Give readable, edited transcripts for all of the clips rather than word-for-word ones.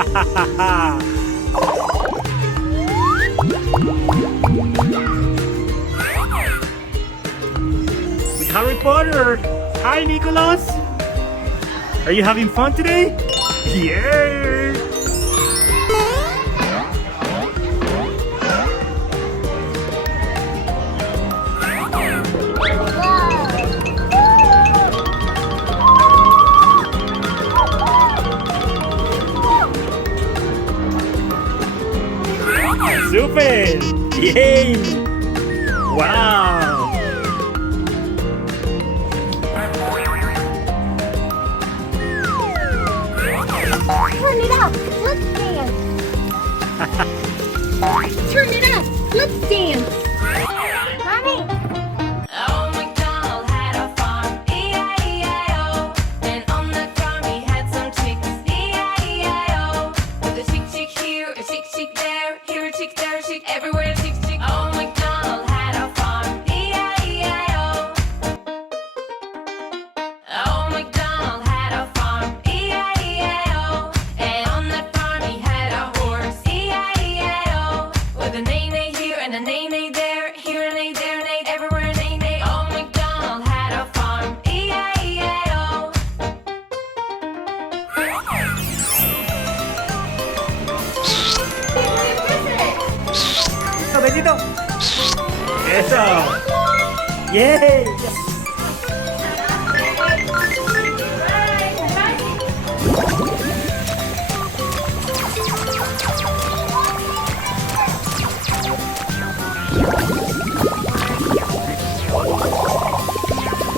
With Harry Potter. Hi, Nicholas. Are you having fun today? Yeah. Super! Yay! Wow! Turn it up! Let's dance! Turn it up! Let's dance! Mommy! Everywhere chick chick. Oh, McDonald had a farm. E-I-E-I-O. Oh, McDonald had a farm. E-I-E-I-O. And on that farm he had a horse. E-I-E-I-O. With a neigh-neigh here and a neigh-neigh there. Here a neigh, there a neigh, everywhere a neigh-neigh. Oh, McDonald had a farm. E-I-E-I-O. Besito. Eso. Yay. Yes.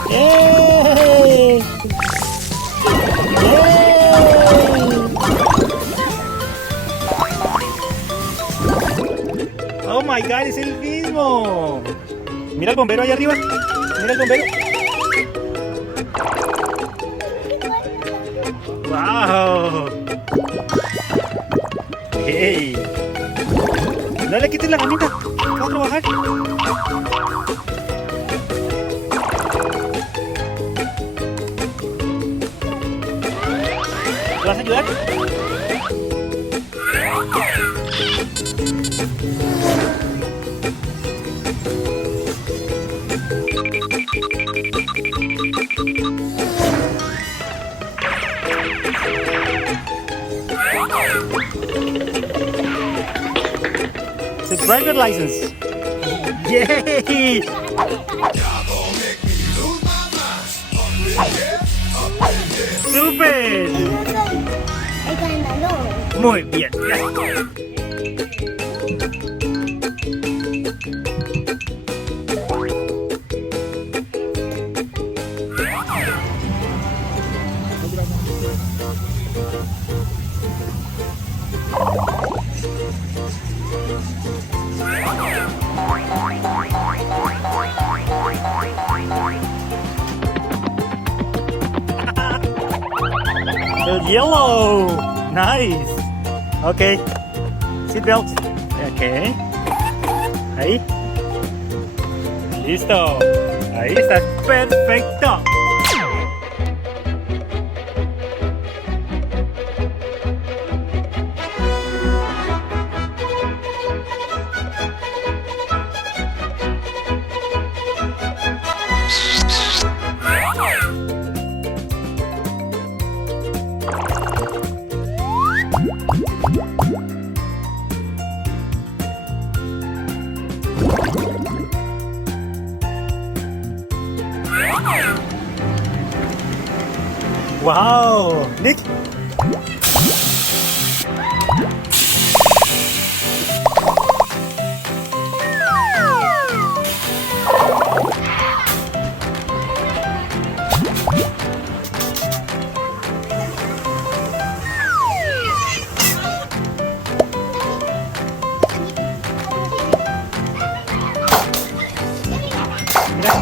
Yay. Yay. Oh my God, es el mismo. Mira el bombero allá arriba. Mira el bombero. Wow. Hey. No le quites la camita. Va a trabajar. ¿Te vas a ayudar? It's a driver license. Yay! Super. Muy bien. The yellow. Nice. Okay. Seatbelt. Okay. Ahí. Listo. Ahí estás. Perfecto. Wow, Nick. Mira.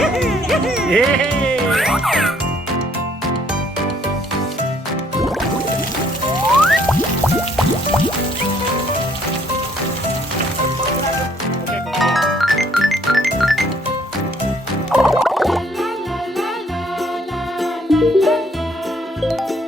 La la la la la la la.